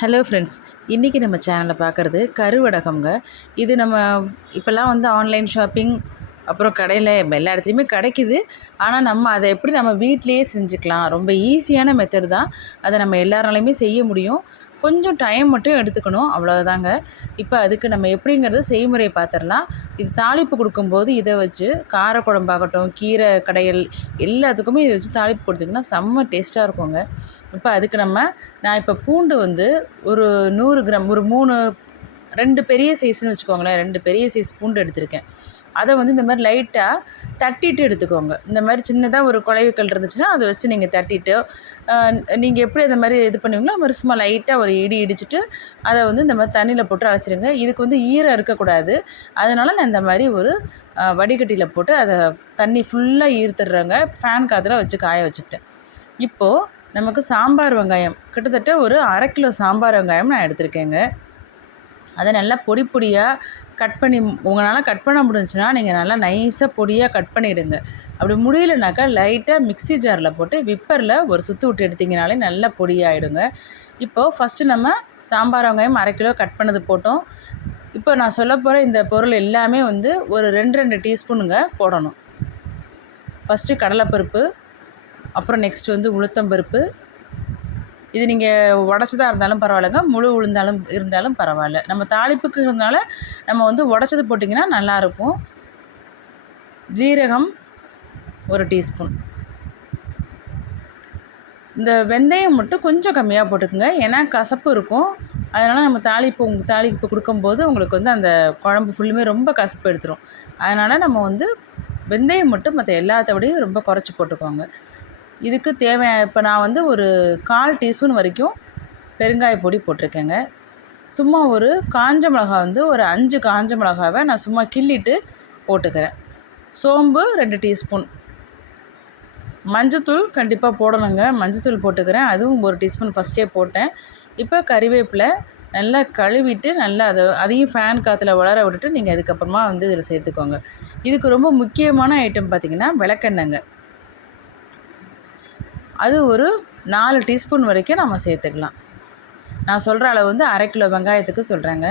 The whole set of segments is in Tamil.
ஹலோ ஃப்ரெண்ட்ஸ் இன்றைக்கி நம்ம சேனலில் பார்க்குறது கருவடகம்ங்க. இது நம்ம இப்போல்லாம் வந்து ஆன்லைன் ஷாப்பிங் அப்புறம் கடையில் எல்லா இடத்துலையுமே கிடைக்கிது. ஆனால் நம்ம அதை எப்படி நம்ம வீட்லேயே செஞ்சுக்கலாம்? ரொம்ப ஈஸியான மெத்தட் தான். அதை நம்ம எல்லாராலையுமே செய்ய முடியும். கொஞ்சம் டைம் மட்டும் எடுத்துக்கணும். அவ்வளோதாங்க இப்போ அதுக்கு நம்ம எப்படிங்கிறது செய்முறை பார்த்துடலாம் இது தாளிப்பு கொடுக்கும்போது இதை வச்சு காரக்குழம்பாகட்டும் கீரை கடையல் எல்லாத்துக்குமே இதை வச்சு தாளிப்பு கொடுத்திங்கன்னா செம்ம டேஸ்ட்டாக இருக்குங்க. இப்போ அதுக்கு நம்ம நான் இப்போ பூண்டு வந்து ஒரு நூறு கிராம் ஒரு மூணு ரெண்டு பெரிய சைஸ்னு வச்சுக்கோங்களேன். ரெண்டு பெரிய சைஸ் பூண்டு எடுத்திருக்கேன். அதை வந்து இந்த மாதிரி லைட்டாக தட்டிட்டு எடுத்துக்கோங்க. இந்த மாதிரி சின்னதாக ஒரு குலைவுக்கல் இருந்துச்சுன்னா அதை வச்சு நீங்கள் தட்டிட்டு நீங்கள் எப்படி அந்த மாதிரி இது பண்ணுவீங்களோ அது மாதிரி சும்மா லைட்டாக ஒரு இடி இடிச்சிட்டு அதை வந்து இந்த மாதிரி தண்ணியில் போட்டு அழைச்சிருங்க இதுக்கு வந்து ஈரம் இருக்கக்கூடாது. அதனால் நான் இந்த மாதிரி ஒரு வடிகட்டியில் போட்டு அதை தண்ணி ஃபுல்லாக ஈர்த்துடுறேங்க. ஃபேன் காற்றுல வச்சு காய வச்சுட்டேன். இப்போது நமக்கு சாம்பார் வெங்காயம். கிட்டத்தட்ட ஒரு அரை கிலோ சாம்பார் வெங்காயம் நான் எடுத்திருக்கேங்க. அதை நல்லா பொடி பொடியாக கட் பண்ணி உங்களால் கட் பண்ண முடிஞ்சுன்னா நீங்கள் நல்லா நைஸாக பொடியாக கட் பண்ணிவிடுங்க அப்படி முடியலனாக்கா லைட்டாக மிக்சி ஜாரில் போட்டு விப்பரில் ஒரு சுற்று விட்டு எடுத்திங்கனாலே நல்லா பொடியாகிடுங்க இப்போது ஃபஸ்ட்டு நம்ம சாம்பார் வெங்காயம் அரை கிலோ கட் பண்ணது போட்டோம். இப்போ நான் சொல்ல போகிற இந்த பொருள் எல்லாமே வந்து ஒரு ரெண்டு ரெண்டு டீஸ்பூனுங்க போடணும். ஃபஸ்ட்டு கடலைப்பருப்பு அப்புறம் நெக்ஸ்ட் வந்து உளுத்தம்பருப்பு இது நீங்கள் உடச்சதாக இருந்தாலும் பரவாயில்லைங்க. முழு உளுந்தாலும் இருந்தாலும் பரவாயில்ல. நம்ம தாளிப்புக்கு இருந்தால நம்ம வந்து உடச்சது போட்டிங்கன்னா நல்லாயிருக்கும் ஜீரகம் ஒரு டீஸ்பூன். இந்த வெந்தயம் மட்டும் கொஞ்சம் கம்மியாக போட்டுக்கோங்க. ஏன்னா கசப்பு இருக்கும். அதனால் நம்ம தாளிப்பு உங்கள் தாளிப்பு கொடுக்கும்போது உங்களுக்கு வந்து அந்த குழம்பு ஃபுல்லுமே ரொம்ப கசப்பு எடுத்துரும். அதனால் நம்ம வந்து வெந்தயம் மட்டும் மற்ற எல்லாத்த விடையும் ரொம்ப குறைச்சி போட்டுக்கோங்க. இதுக்கு தேவையான இப்போ நான் வந்து ஒரு கால் டீஸ்பூன் வரைக்கும் பெருங்காய பொடி போட்டிருக்கேங்க. சும்மா ஒரு காஞ்ச மிளகா வந்து ஒரு அஞ்சு காஞ்ச மிளகாவை நான் சும்மா கிள்ளிட்டு போட்டுக்கிறேன். சோம்பு ரெண்டு டீஸ்பூன். மஞ்சத்தூள் கண்டிப்பாக போடணுங்க. மஞ்சத்தூள் போட்டுக்கிறேன். அதுவும் ஒரு டீஸ்பூன் ஃபஸ்ட்டே போட்டேன். இப்போ கறிவேப்பிலை நல்லா கழுவிட்டு நல்லா அதை அதையும் ஃபேன் காற்றுல வளர விட்டுட்டு நீங்கள் அதுக்கப்புறமா வந்து இதில் சேர்த்துக்கோங்க. இதுக்கு ரொம்ப முக்கியமான ஐட்டம் பார்த்திங்கன்னா விளக்கெண்ணெங்க அது ஒரு நாலு டீஸ்பூன் வரைக்கும் நம்ம சேர்த்துக்கலாம். நான் சொல்கிற அளவு வந்து அரை கிலோ வெங்காயத்துக்கு சொல்கிறாங்க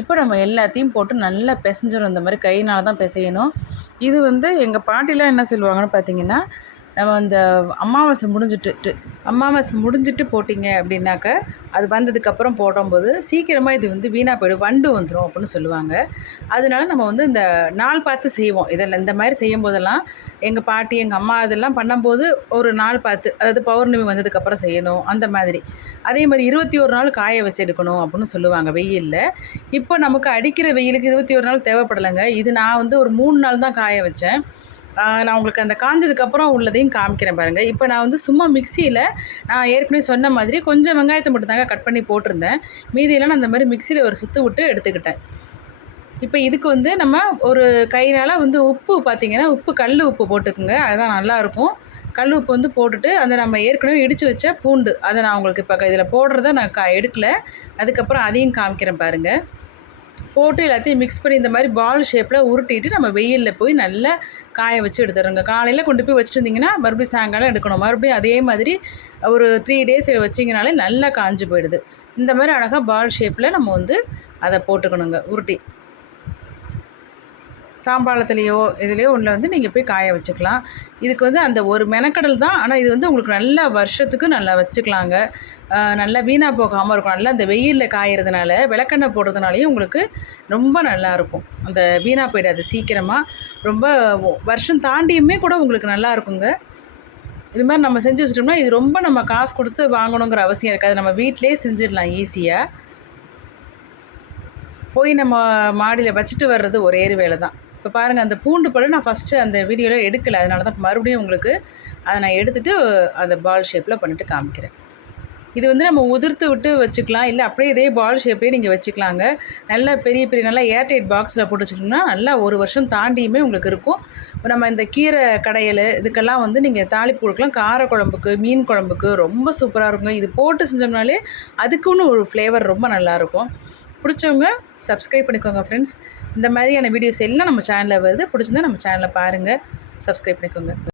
இப்போ நம்ம எல்லாத்தையும் போட்டு நல்லா பிசைஞ்சிடும் இந்த மாதிரி கையினால் தான் பிசையணும். இது வந்து எங்கள் பாட்டிலாம் என்ன சொல்லுவாங்கன்னு பார்த்தீங்கன்னா நம்ம அந்த அமாவாசை முடிஞ்சிட்டு அமாவாசை முடிஞ்சிட்டு போட்டிங்க அப்படின்னாக்க அது வந்ததுக்கப்புறம் போடும்போது சீக்கிரமாக இது வந்து வீணாக போயிடும் வண்டு வந்துடும் அப்படின்னு சொல்லுவாங்க. அதனால நம்ம வந்து இந்த நாள் பார்த்து செய்வோம். இதில் இந்த மாதிரி செய்யும் போதெல்லாம் எங்கள் பாட்டி எங்கள் அம்மா இதெல்லாம் பண்ணும்போது ஒரு நாள் பார்த்து அதாவது பௌர்ணமி வந்ததுக்கப்புறம் செய்யணும் அந்த மாதிரி. அதே மாதிரி இருபத்தி ஒரு நாள் காய வச்சு எடுக்கணும் அப்படின்னு சொல்லுவாங்க வெயிலில். இப்போ நமக்கு அடிக்கிற வெயிலுக்கு இருபத்தி ஒரு நாள் தேவைப்படலைங்க. இது நான் வந்து ஒரு மூணு நாள் தான் காய வச்சேன். நான் உங்களுக்கு அந்த காஞ்சதுக்கப்புறம் உள்ளதையும் காமிக்கிறேன் பாருங்கள் இப்போ நான் வந்து சும்மா மிக்சியில் நான் ஏற்கனவே சொன்ன மாதிரி கொஞ்சம் வெங்காயத்தை மட்டும் தாங்க கட் பண்ணி போட்டிருந்தேன். மீதியெல்லாம் நான் அந்த மாதிரி மிக்சியில் ஒரு சுற்று விட்டு எடுத்துக்கிட்டேன். இப்போ இதுக்கு வந்து நம்ம ஒரு கையினால் வந்து உப்பு பார்த்திங்கன்னா உப்பு கல் உப்பு போட்டுக்குங்க. அதுதான் நல்லாயிருக்கும். கல் உப்பு வந்து போட்டுட்டு அந்த நம்ம ஏற்கனவே இடித்து வச்ச பூண்டு அதை நான் உங்களுக்கு இப்போ இதில் போடுறத நான் கா எடுக்கலை. அதுக்கப்புறம் அதையும் காமிக்கிறேன் பாருங்கள் போட்டு எல்லாத்தையும் மிக்ஸ் பண்ணி இந்த மாதிரி பால் ஷேப்பில் உருட்டிட்டு நம்ம வெயிலில் போய் நல்லா காய வச்சு எடுத்துடுறோங்க. காலையில் கொண்டு போய் வச்சுருந்திங்கன்னா மறுபடியும் சாயங்காலம் எடுக்கணும். மறுபடியும் அதே மாதிரி ஒரு த்ரீ டேஸ் வச்சிங்கனாலே நல்லா காஞ்சி போயிடுது. இந்த மாதிரி அழகாக பால் ஷேப்பில் நம்ம வந்து அதை போட்டுக்கணுங்க உருட்டி. சாம்பாளத்துலேயோ இதுலேயோ ஒன்றில் வந்து நீங்கள் போய் காய வச்சுக்கலாம். இதுக்கு வந்து அந்த ஒரு மெனக்கடல் தான். ஆனால் இது வந்து உங்களுக்கு நல்லா வருஷத்துக்கு நல்லா வச்சுக்கலாங்க. நல்லா வீணாக போகாமல் இருக்கும். நல்லா அந்த வெயிலில் காயறதுனால விளக்கெண்ணெய் போடுறதுனாலையும் உங்களுக்கு ரொம்ப நல்லாயிருக்கும் அந்த வீணாக போயிடாது சீக்கிரமாக ரொம்ப வருஷம் தாண்டியுமே கூட உங்களுக்கு நல்லா இருக்குங்க. இது மாதிரி நம்ம செஞ்சு வச்சிட்டோம்னா இது ரொம்ப நம்ம காசு கொடுத்து வாங்கணுங்கிற அவசியம் இருக்காது. நம்ம வீட்டிலே செஞ்சிடலாம் ஈஸியாக போய் நம்ம மாடியில் வச்சுட்டு வர்றது ஒரே வேலை தான். இப்போ பாருங்கள் அந்த பூண்டு பழம் நான் ஃபஸ்ட்டு அந்த வீடியோவில் எடுக்கலை. அதனால தான் மறுபடியும் உங்களுக்கு அதை நான் எடுத்துகிட்டு அந்த பால் ஷேப்பில் பண்ணிவிட்டு காமிக்கிறேன். இது வந்து நம்ம உதிர்த்து விட்டு வச்சுக்கலாம். இல்லை அப்படியே இதே பால் ஷேப்லேயே நீங்கள் வச்சுக்கலாங்க. நல்லா பெரிய பெரிய நல்லா ஏர்டைட் பாக்ஸில் போட்டு வச்சுக்கிட்டோம்னா நல்லா ஒரு வருஷம் தாண்டியுமே உங்களுக்கு இருக்கும். இப்போ நம்ம இந்த கீரை கடையல் இதுக்கெல்லாம் வந்து நீங்கள் தாளிப்பு கொடுக்கலாம். கார குழம்புக்கு மீன் குழம்புக்கு ரொம்ப சூப்பராக இருக்கும் இது போட்டு செஞ்சோம்னாலே அதுக்குன்னு ஒரு ஃப்ளேவர் ரொம்ப நல்லாயிருக்கும் பிடிச்சவங்க சப்ஸ்கிரைப் பண்ணிக்கோங்க ஃப்ரெண்ட்ஸ் இந்த மாதிரியான வீடியோஸ் எல்லாம் நம்ம சேனலில் வருது. பிடிச்சிருந்தா நம்ம சேனலை பாருங்கள் சப்ஸ்கிரைப் பண்ணிக்கோங்க.